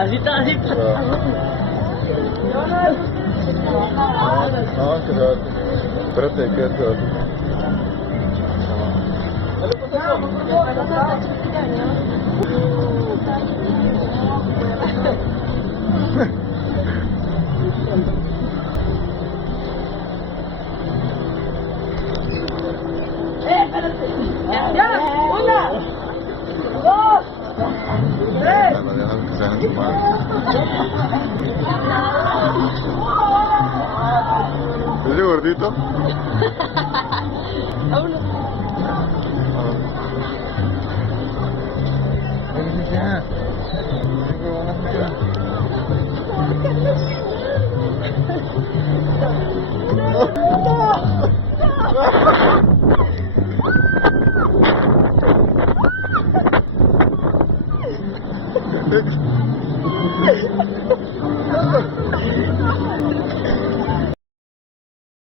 Asita, asita. No, quédate. Espérate, quédate. Espérate. Ya, una, dos, tres. No dejan que sean en tu mano. ¿Ese gordito? Vámonos. Ya.